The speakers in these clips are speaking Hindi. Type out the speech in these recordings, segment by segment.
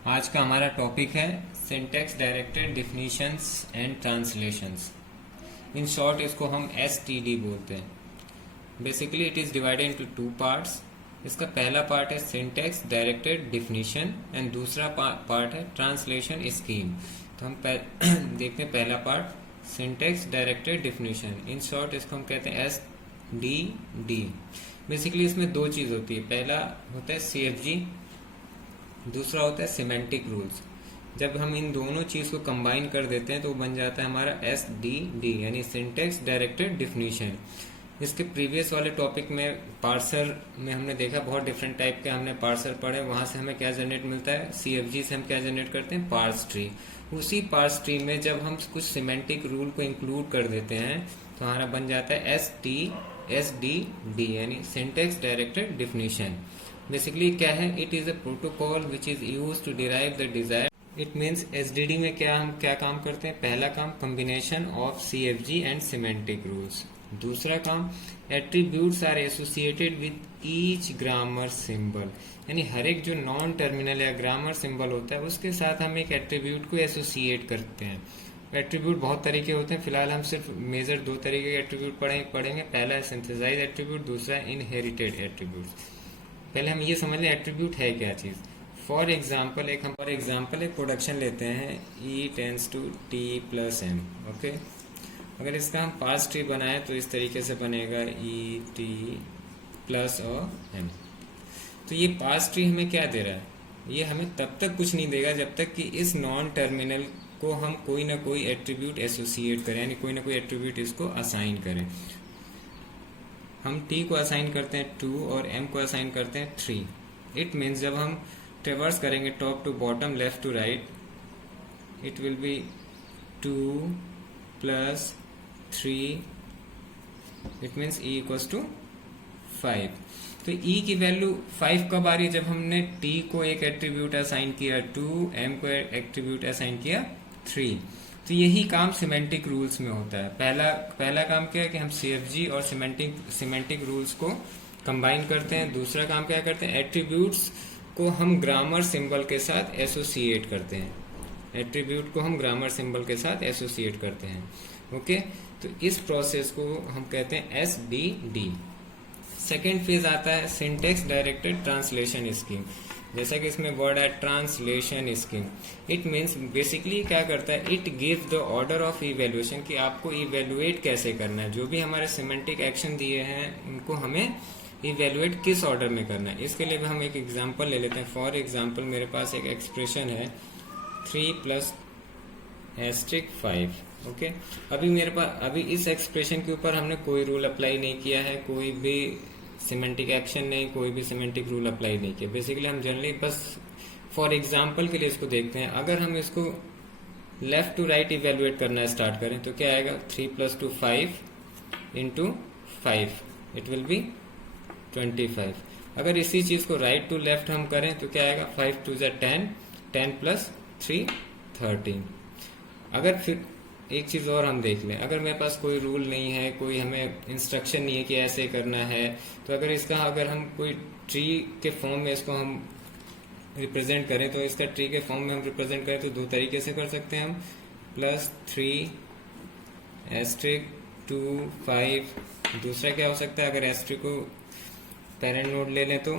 आज का हमारा टॉपिक है syntax directed definitions and translations. In short इसको हम STD बोलते हैं। Basically it is divided into two parts. इसका पहला पार्ट है सिंटैक्स डायरेक्टेड डिफिनीशन एंड दूसरा पार्ट है ट्रांसलेशन स्कीम। तो हम देखते हैं पहला part syntax directed definition. In short इसको हम कहते हैं SDD। बेसिकली इसमें दो चीज होती है, पहला होता है CFG, दूसरा होता है सिमेंटिक रूल्स। जब हम इन दोनों चीज को कंबाइन कर देते हैं तो बन जाता है हमारा SDD यानी सिंटैक्स डायरेक्टेड डिफिनीशन। इसके प्रीवियस वाले टॉपिक में पार्सर में हमने देखा बहुत डिफरेंट टाइप के हमने पार्सर पढ़े, वहां से हमें क्या जनरेट मिलता है, CFG से हम क्या जनरेट करते हैं, पार्स ट्री। उसी पार्स ट्री में जब हम कुछ सिमेंटिक रूल को इंक्लूड कर देते हैं तो हमारा बन जाता है SDD यानी सिंटैक्स डायरेक्टेड डिफिनीशन। बेसिकली क्या है, it is a protocol which is use to derive the desire. It means SDD में हम क्या काम करते हैं, पहला काम combination of CFG and semantic rules. दूसरा काम attributes are associated with each grammar symbol, यानी हर एक जो नॉन टर्मिनल या ग्रामर सिंबल होता है उसके साथ हम एक एट्रीब्यूट को एसोसिएट करते हैं। एट्रीब्यूट बहुत तरीके होते हैं, फिलहाल हम सिर्फ मेजर दो तरीके के एट्रीब्यूट पढ़ेंगे। पहला है सिंथेसाइज एट्रीब्यूट, दूसरा है इनहेरिटेड एट्रीब्यूट। पहले हम ये समझ लें एट्रीब्यूट है क्या चीज। फॉर एग्जाम्पल एक प्रोडक्शन लेते हैं E tends to T plus M। Okay, अगर इसका हम पार्स ट्री बनाए तो इस तरीके से बनेगा E T प्लस और M। तो ये पार्स ट्री हमें क्या दे रहा है, ये हमें तब तक कुछ नहीं देगा जब तक कि इस नॉन टर्मिनल को हम कोई ना कोई एट्रीब्यूट एसोसिएट करें, यानी कोई ना कोई एट्रीब्यूट इसको असाइन करें। हम T को असाइन करते हैं 2 और M को असाइन करते हैं 3। इट मीन्स जब हम ट्रेवर्स करेंगे top to bottom left to right, it will be 2 plus 3, it means E equals to 5। तो E की वैल्यू 5 कब आ रही है, जब हमने T को एक एट्रीब्यूट असाइन किया 2, M को एट्रीब्यूट असाइन किया 3। तो यही काम सिमेंटिक रूल्स में होता है। पहला काम क्या है कि हम CFG और सिमेंटिक रूल्स को कंबाइन करते हैं। दूसरा काम क्या करते हैं, एट्रीब्यूट्स को हम ग्रामर सिंबल के साथ एसोसिएट करते हैं। एट्रीब्यूट को हम ग्रामर सिंबल के साथ एसोसिएट करते हैं। ओके, तो इस प्रोसेस को हम कहते हैं SDD। सेकेंड फेज आता है सिंटैक्स डायरेक्टेड ट्रांसलेशन स्कीम। जैसा कि इसमें वर्ड है translation scheme. It means basically क्या करता है, it gives the order of evaluation कि आपको इवेल्युएट कैसे करना है। जो भी हमारे सिमेंटिक एक्शन दिए हैं इनको हमें इवेल्युएट किस ऑर्डर में करना है। इसके लिए हम एक एग्जांपल ले लेते हैं। फॉर एग्जांपल मेरे पास एक एक्सप्रेशन है 3 प्लस * 5। ओके, अभी इस एक्सप्रेशन के ऊपर हमने कोई रूल अप्लाई नहीं किया है, कोई भी सिमेंटिक एक्शन नहीं, कोई भी सिमेंटिक रूल अप्लाई नहीं किया। बेसिकली हम जनरली बस फॉर एग्जांपल के लिए इसको देखते हैं। अगर हम इसको लेफ्ट टू राइट इवेल्युएट करना स्टार्ट करें तो क्या आएगा, 3 + 2 5 × 5, इट विल बी 25। अगर इसी चीज को राइट टू लेफ्ट हम करें तो क्या आएगा, 5 × 2 = 10, 10 + 3 13। अगर फिर एक चीज और हम देख लें, अगर मेरे पास कोई रूल नहीं है, कोई हमें इंस्ट्रक्शन नहीं है कि ऐसे करना है, तो अगर हम कोई ट्री के फॉर्म में इसको हम रिप्रेजेंट करें तो इसका ट्री के फॉर्म में हम रिप्रेजेंट करें तो दो तरीके से कर सकते हैं हम, +3 * 2 5। दूसरा क्या हो सकता है, अगर * को पेरेंट नोड ले लें तो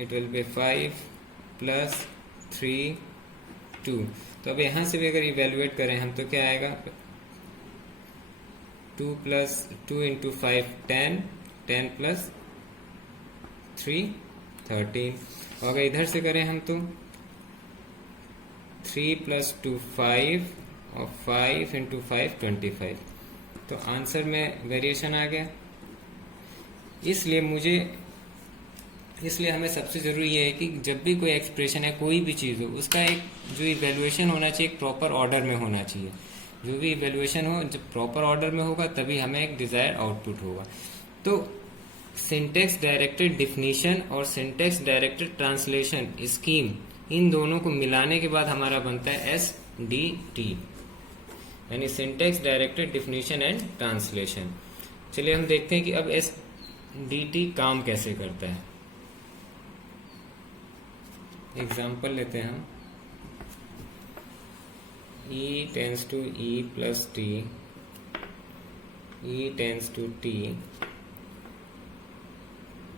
इट विल बी 5 + 3 2। तो अब यहां से भी अगर इवेल्युएट करें हम तो क्या आएगा, 2 + 2 × 5 10, 10 + 3 13। और अगर इधर से करें हम तो 3 + 2 5 और 5 × 5 25। तो आंसर में वेरिएशन आ गया। इसलिए हमें सबसे जरूरी ये है कि जब भी कोई एक्सप्रेशन है, कोई भी चीज हो, उसका एक जो इवेल्युएशन होना चाहिए एक प्रॉपर ऑर्डर में होना चाहिए। जो भी इवेल्युएशन हो जब प्रॉपर ऑर्डर में होगा तभी हमें एक डिजायर्ड आउटपुट होगा। तो सिंटैक्स डायरेक्टेड डिफिनीशन और सिंटैक्स डायरेक्टेड ट्रांसलेशन स्कीम, इन दोनों को मिलाने के बाद हमारा बनता है SDT यानी syntax directed definition and translation. चलिए हम देखते हैं कि अब SDT काम कैसे करता है। एग्जाम्पल लेते हैं हम e tends to e plus t, e tends to t,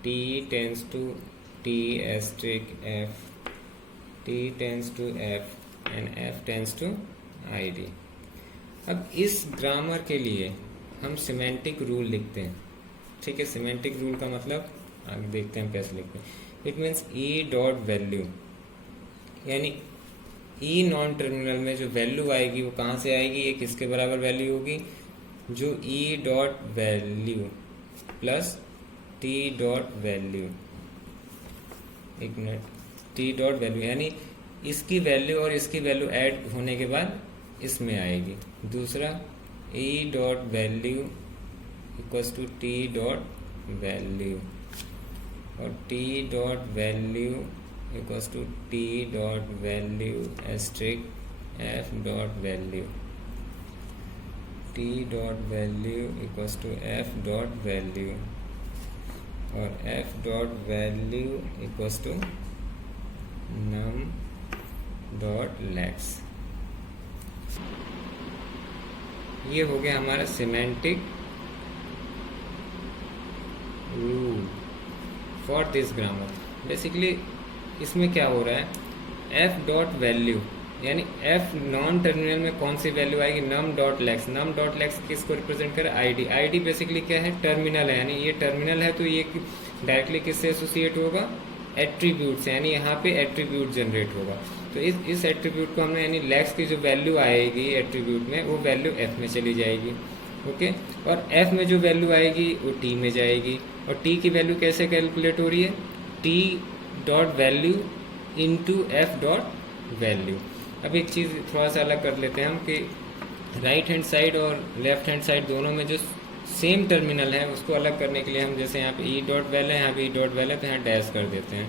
t tends to t asterisk f, t tends to f and f tends to id। अब इस ग्रामर के लिए हम सिमेंटिक रूल लिखते हैं, ठीक है। सिमेंटिक रूल का मतलब आगे देखते हैं कैसे लिखते हैं। It means E dot value, यानी ई नॉन टर्मिनल में जो वैल्यू आएगी वो कहाँ से आएगी, ये किसके बराबर वैल्यू होगी, जो ई dot value plus T dot value, एक मिनट, टी डॉट वैल्यू यानी इसकी वैल्यू और इसकी वैल्यू ऐड होने के बाद इसमें आएगी। दूसरा E dot value equals to T dot value और T dot value equals to T dot value asterisk F dot value, T dot value equals to F dot value और F dot value equals to num dot lex. ये हो गया हमारा semantic rule for this grammar. Basically इसमें क्या हो रहा है, एफ डॉट वैल्यू यानी एफ नॉन टर्मिनल में कौन सी वैल्यू आएगी, नम dot lex. Num dot lex किसको रिप्रेजेंट करे, आईडी। आईडी बेसिकली क्या है, टर्मिनल है, यानी ये टर्मिनल है तो ये डायरेक्टली किससे एसोसिएट होगा, एट्रीब्यूट से, यानी यहाँ पे एट्रीब्यूट जनरेट होगा। तो इस एट्रीब्यूट को हमने यानी लेक्स की जो वैल्यू आएगी एट्रीब्यूट में वो वैल्यू एफ में चली जाएगी, ओके। और एफ में जो वैल्यू आएगी वो टी में जाएगी। और टी की वैल्यू कैसे कैलकुलेट हो रही है, T dot value into F dot value. अब एक चीज़ थोड़ा सा अलग कर लेते हैं हम कि राइट हैंड साइड और लेफ्ट हैंड साइड दोनों में जो सेम टर्मिनल है उसको अलग करने के लिए हम जैसे यहाँ पे ई डॉट वैल है, यहाँ पे ई डॉट वैल है, तो यहाँ डैश कर देते हैं,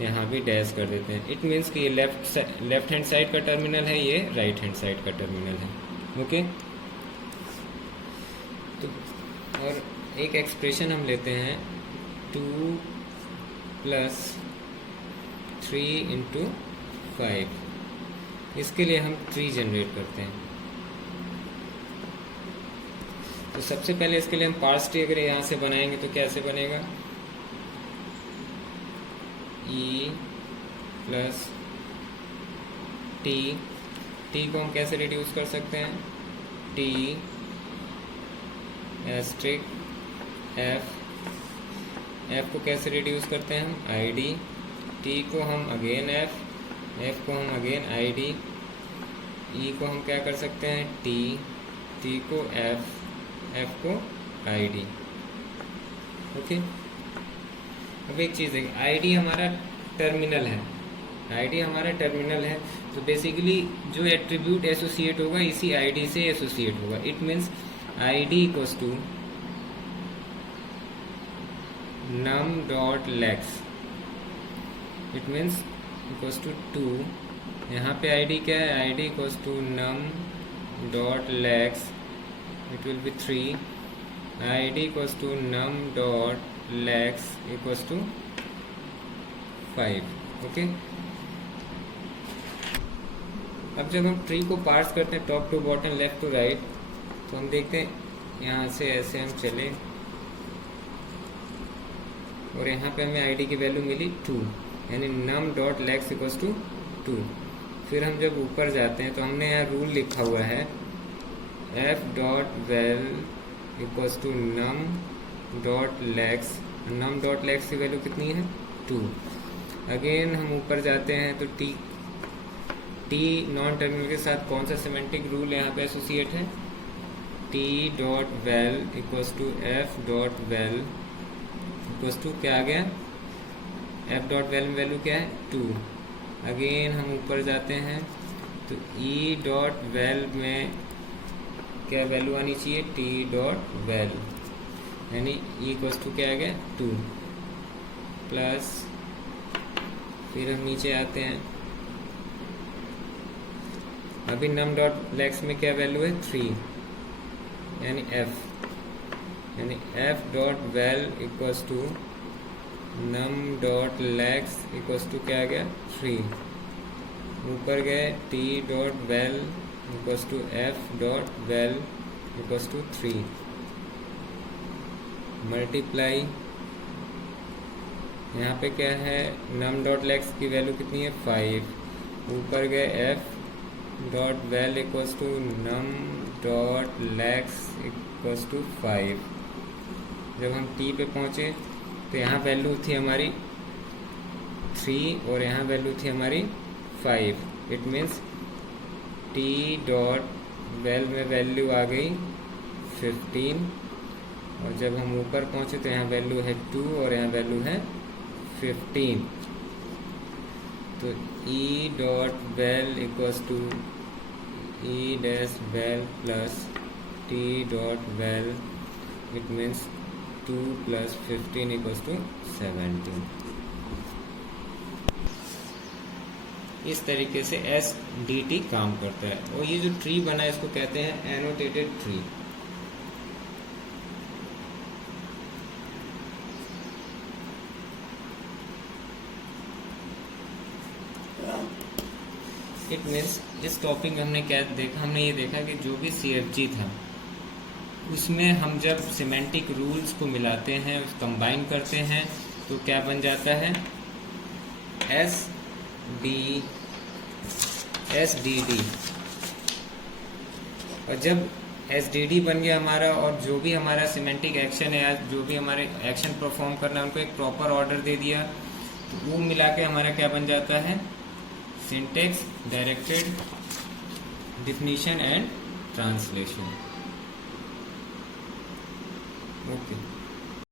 यहाँ भी डैश कर देते हैं। इट मीन्स कि ये लेफ्ट हैंड साइड का टर्मिनल है, ये राइट हैंड साइड का टर्मिनल है, ओके। तो और एक एक्सप्रेशन हम लेते हैं 2 प्लस 3 इंटू 5, इसके लिए हम 3 जनरेट करते हैं। तो सबसे पहले इसके लिए हम पार्स ट्री अगर यहाँ से बनाएंगे तो कैसे बनेगा, ई प्लस टी, टी को हम कैसे रिड्यूस कर सकते हैं, टी एस्ट्रिक एफ, एफ को कैसे रिड्यूस करते हैं हम, आई डी, टी को हम अगेन एफ, एफ को हम अगेन आई डी, ई को हम क्या कर सकते हैं टी, टी को एफ, एफ को आई डी, ओके। अब एक चीज़ है, आई डी हमारा टर्मिनल है, आई डी हमारा टर्मिनल है, तो बेसिकली जो एट्रीब्यूट एसोसिएट होगा इसी आई डी से एसोसिएट होगा। It means I D equals to num dot lex, it means equals to 2, यहाँ पे आई डी क्या है, I D equals to num dot lex, it will be 3, I D equals to num dot lex equals to 5, okay. अब जब हम ट्री को पार्स करते हैं top to bottom left to right, तो हम देखते हैं यहाँ से ऐसे हम चले और यहाँ पे हमें आईडी की वैल्यू मिली 2, यानी num dot lex equals to 2। फिर हम जब ऊपर जाते हैं तो हमने यहाँ रूल लिखा हुआ है F dot val equals to num dot lex, num dot lex की वैल्यू कितनी है 2। अगेन हम ऊपर जाते हैं तो टी, टी नॉन टर्मिनल के साथ कौन सा सिमेंटिक रूल यहाँ पे एसोसिएट है, T dot val equals to F dot val equals to क्या आ गया, एफ डॉट वेल में वैल्यू क्या है 2। अगेन हम ऊपर जाते हैं तो ई डॉट वेल में क्या वैल्यू आनी चाहिए, टी डॉट वेल, यानी ई इक्वल्स टू क्या आ गया 2 प्लस, फिर हम नीचे आते हैं, अभी नम डॉट लेक्स में क्या वैल्यू है 3, यानी एफ, यानी F dot val equals to num dot lex equals to क्या आ गया 3, ऊपर गए T dot val equals to F dot val equals to 3 multiply, यहाँ पे क्या है नम डॉट लेक्स की वैल्यू कितनी है 5, ऊपर गए F dot val equals to num dot lex equals to 5। जब हम टी पे पहुँचे तो यहाँ वैल्यू थी हमारी 3 और यहाँ वैल्यू थी हमारी 5। It means T dot val में वैल्यू आ गई 15 और जब हम ऊपर पहुँचे तो यहाँ वैल्यू है 2 और यहाँ वैल्यू है 15। तो E dot val equals to E dash val plus T dot val, it means 2 plus 15 equals to 17। इस तरीके से एस डी टी काम करता है। और ये जो ट्री बना है इसको कहते हैं एनोटेटेड ट्री। इट मीन्स इस टॉपिक में हमने क्या देखा, हमने ये देखा कि जो भी CFG था उसमें हम जब सिमेंटिक रूल्स को मिलाते हैं, कंबाइन करते हैं तो क्या बन जाता है SDD। और जब SDD बन गया हमारा और जो भी हमारा सिमेंटिक एक्शन है या जो भी हमारे एक्शन परफॉर्म करना है उनको एक प्रॉपर ऑर्डर दे दिया तो वो मिला के हमारा क्या बन जाता है syntax directed definition and translation. Okay.